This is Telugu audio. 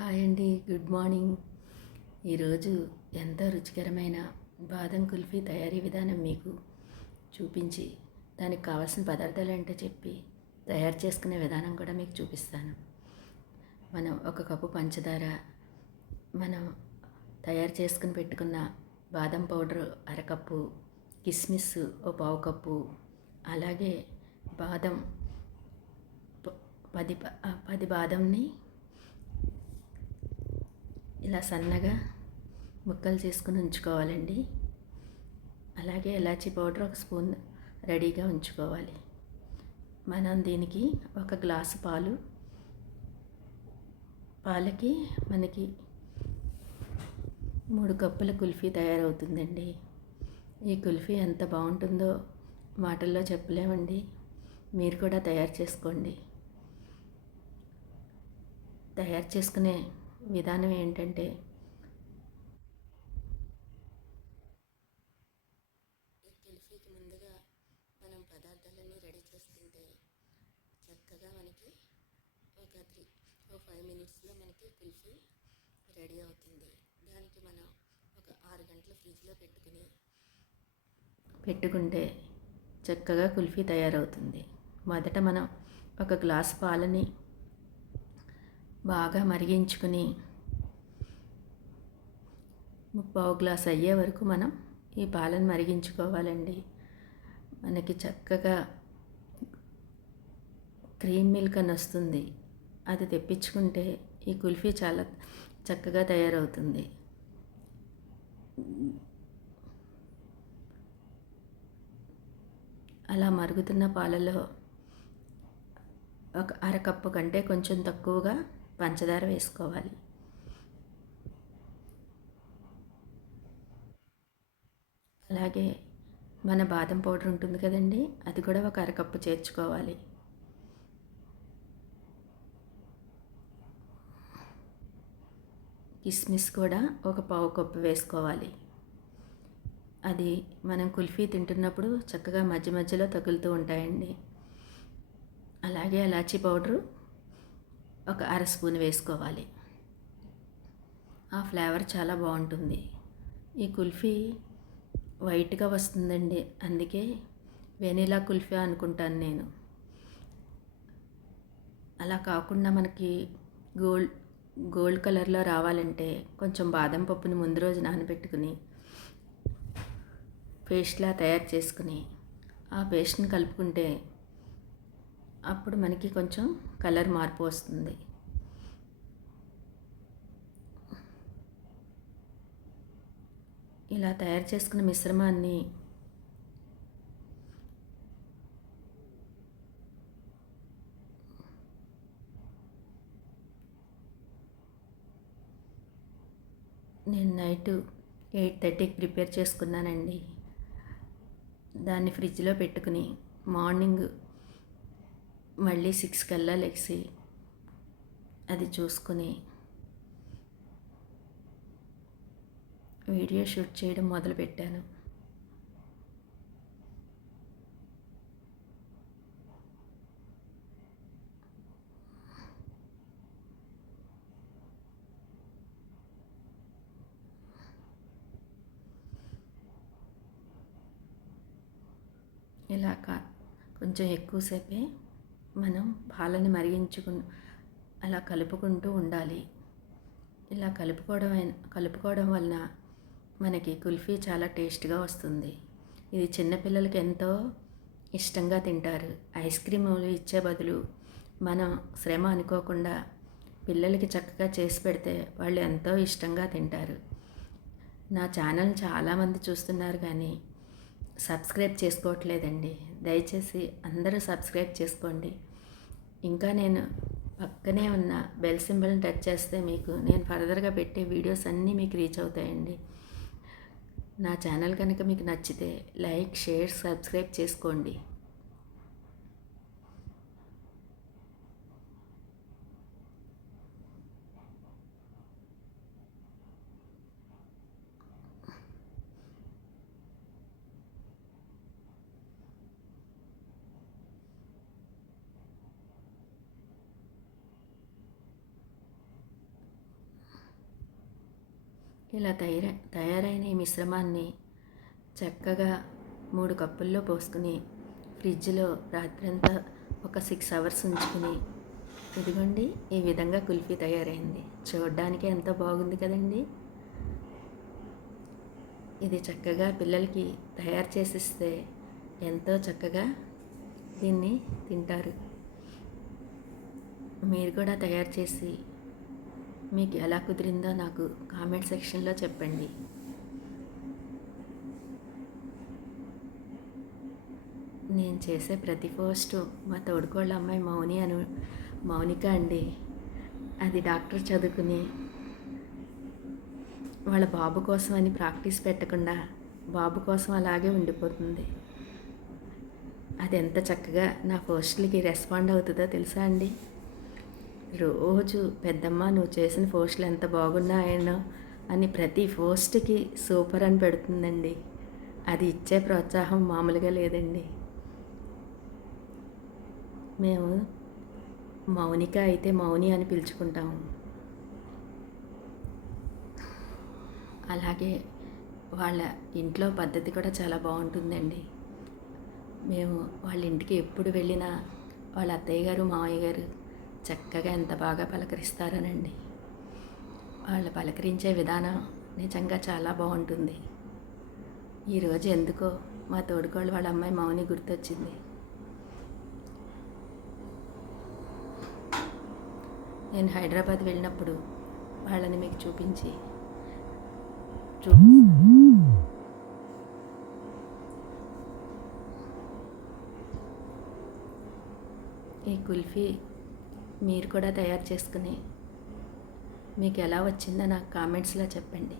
హాయ్ అండి, గుడ్ మార్నింగ్. ఈరోజు ఎంతో రుచికరమైన బాదం కుల్ఫీ తయారీ విధానం మీకు చూపించి దానికి కావాల్సిన పదార్థాలు ఏంటో చెప్పి తయారు చేసుకునే విధానం కూడా మీకు చూపిస్తాను. మనం ఒక కప్పు పంచదార, మనం తయారు చేసుకుని పెట్టుకున్న బాదం పౌడరు అరకప్పు, కిస్మిస్ ఓ పావు కప్పు, అలాగే బాదం 10 బాదంని ఇలా సన్నగా ముక్కలు చేసుకుని ఉంచుకోవాలండి. అలాగే ఇలాచీ పౌడర్ ఒక స్పూన్ రెడీగా ఉంచుకోవాలి. మనం దీనికి ఒక గ్లాసు పాలకి మనకి 3 కప్పుల కుల్ఫీ తయారవుతుందండి. ఈ కుల్ఫీ ఎంత బాగుంటుందో మాటల్లో చెప్పలేమండి. మీరు కూడా తయారు చేసుకోండి. తయారు చేసుకునే విధానం ఏంటంటే, ఈ కుల్ఫీకి ముందుగా మనం పదార్థాలన్నీ రెడీ చేసుకుంటే చక్కగా మనకి ఒక 5 మినిట్స్లో మనకి కుల్ఫీ రెడీ అవుతుంది. దానికి మనం ఒక 6 గంటలు ఫ్రిడ్జ్లో పెట్టుకుంటే చక్కగా కుల్ఫీ తయారవుతుంది. మొదట మనం ఒక గ్లాస్ పాలని బాగా మరిగించుకుని పావు గ్లాస్ అయ్యే వరకు మనం ఈ పాలను మరిగించుకోవాలండి. మనకి చక్కగా క్రీమ్ మిల్క్ అని వస్తుంది, అది తెప్పించుకుంటే ఈ కుల్ఫీ చాలా చక్కగా తయారవుతుంది. అలా మరుగుతున్న పాలలో ఒక అరకప్పు కంటే కొంచెం తక్కువగా పంచదార వేసుకోవాలి. అలాగే మన బాదం పౌడర్ ఉంటుంది కదండి, అది కూడా ఒక అరకప్పు చేర్చుకోవాలి. కిస్మిస్ కూడా ఒక పావు కప్పు వేసుకోవాలి. అది మనం కుల్ఫీ తింటున్నప్పుడు చక్కగా మధ్య మధ్యలో తగులుతూ ఉంటాయండి. అలాగే ఇలాచీ పౌడరు ఒక అర స్పూన్ వేసుకోవాలి. ఆ ఫ్లేవర్ చాలా బాగుంటుంది. ఈ కుల్ఫీ వైట్గా వస్తుందండి, అందుకే వెనీలా కుల్ఫీ అనుకుంటాను నేను. అలా కాకుండా మనకి గోల్డ్ కలర్లో రావాలంటే కొంచెం బాదం పప్పుని ముందు రోజు నానబెట్టుకుని పేస్ట్లా తయారు చేసుకుని ఆ పేస్ట్ని కలుపుకుంటే అప్పుడు మనకి కొంచెం కలర్ మార్పు వస్తుంది. ఇలా తయారు చేసుకున్న మిశ్రమాన్ని నేను నైట్ 8:30కి ప్రిపేర్ చేసుకున్నానండి. దాన్ని ఫ్రిడ్జ్లో పెట్టుకుని మార్నింగ్ మళ్ళీ 6 కల్లా లెగిసి అది చూసుకుని వీడియో షూట్ చేయడం మొదలుపెట్టాను. ఇలా కొంచెం ఎక్కువసేపే మనం పాలని అలా కలుపుకుంటూ ఉండాలి. ఇలా కలుపుకోవడం వలన మనకి కుల్ఫీ చాలా టేస్ట్గా వస్తుంది. ఇది చిన్నపిల్లలకి ఎంతో ఇష్టంగా తింటారు. ఐస్ క్రీములు ఇచ్చే బదులు మనం శ్రమ అనుకోకుండా పిల్లలకి చక్కగా చేసి పెడితే వాళ్ళు ఎంతో ఇష్టంగా తింటారు. నా ఛానల్ చాలామంది చూస్తున్నారు కానీ సబ్స్క్రైబ్ చేసుకోవట్లేదండి. దయచేసి అందరూ సబ్స్క్రైబ్ చేసుకోండి. ఇంకా నేను పక్కనే ఉన్న బెల్ సింబల్ని టచ్ చేస్తే మీకు నేను ఫర్దర్గా పెట్టే వీడియోస్ అన్నీ మీకు రీచ్ అవుతాయండి. నా ఛానల్ కనుక మీకు నచ్చితే లైక్, షేర్, సబ్స్క్రైబ్ చేసుకోండి. ఇలా తయారైన ఈ మిశ్రమాన్ని చక్కగా 3 కప్పుల్లో పోసుకుని ఫ్రిడ్జ్లో రాత్రంతా ఒక 6 అవర్స్ ఉంచుకుని, ఇదిగోండి ఈ విధంగా కుల్ఫీ తయారైంది. చూడడానికి ఎంతో బాగుంది కదండి. ఇది చక్కగా పిల్లలకి తయారు చేసిస్తే ఎంతో చక్కగా దీన్ని తింటారు. మీరు కూడా తయారు చేసి మీకు ఎలా కుదిరిందో నాకు కామెంట్ సెక్షన్లో చెప్పండి. నేను చేసే ప్రతి పోస్టు మా తోడుకోళ్ళ అమ్మాయి మౌనిక అండి. అది డాక్టర్ చదువుకుని వాళ్ళ బాబు కోసం అని ప్రాక్టీస్ పెట్టకుండా బాబు కోసం అలాగే ఉండిపోతుంది. అది ఎంత చక్కగా నా పోస్టులకి రెస్పాండ్ అవుతుందో తెలుసా అండి. రోజు పెద్దమ్మ నువ్వు చేసిన పోస్టులు ఎంత బాగున్నాయనో అని ప్రతి పోస్ట్కి సూపర్ అని పెడుతుందండి. అది ఇచ్చే ప్రోత్సాహం మామూలుగా లేదండి. మేము మౌనిక అయితే మౌని అని పిలుచుకుంటాము. అలాగే వాళ్ళ ఇంట్లో పద్ధతి కూడా చాలా బాగుంటుందండి. మేము వాళ్ళ ఇంటికి ఎప్పుడు వెళ్ళినా వాళ్ళ అత్తయ్య గారు మావయ్య గారు చక్కగా ఎంత బాగా పలకరిస్తారనండి. వాళ్ళు పలకరించే విధానం నిజంగా చాలా బాగుంటుంది. ఈరోజు ఎందుకో మా తోడుకోళ్ళు వాళ్ళ అమ్మాయి మౌని గుర్తొచ్చింది. నేను హైదరాబాద్ వెళ్ళినప్పుడు వాళ్ళని మీకు చూపించి ఈ కుల్ఫీ మీరు కూడా తయారు చేసుకుని మీకు ఎలా వచ్చిందో నాకు కామెంట్స్లో చెప్పండి.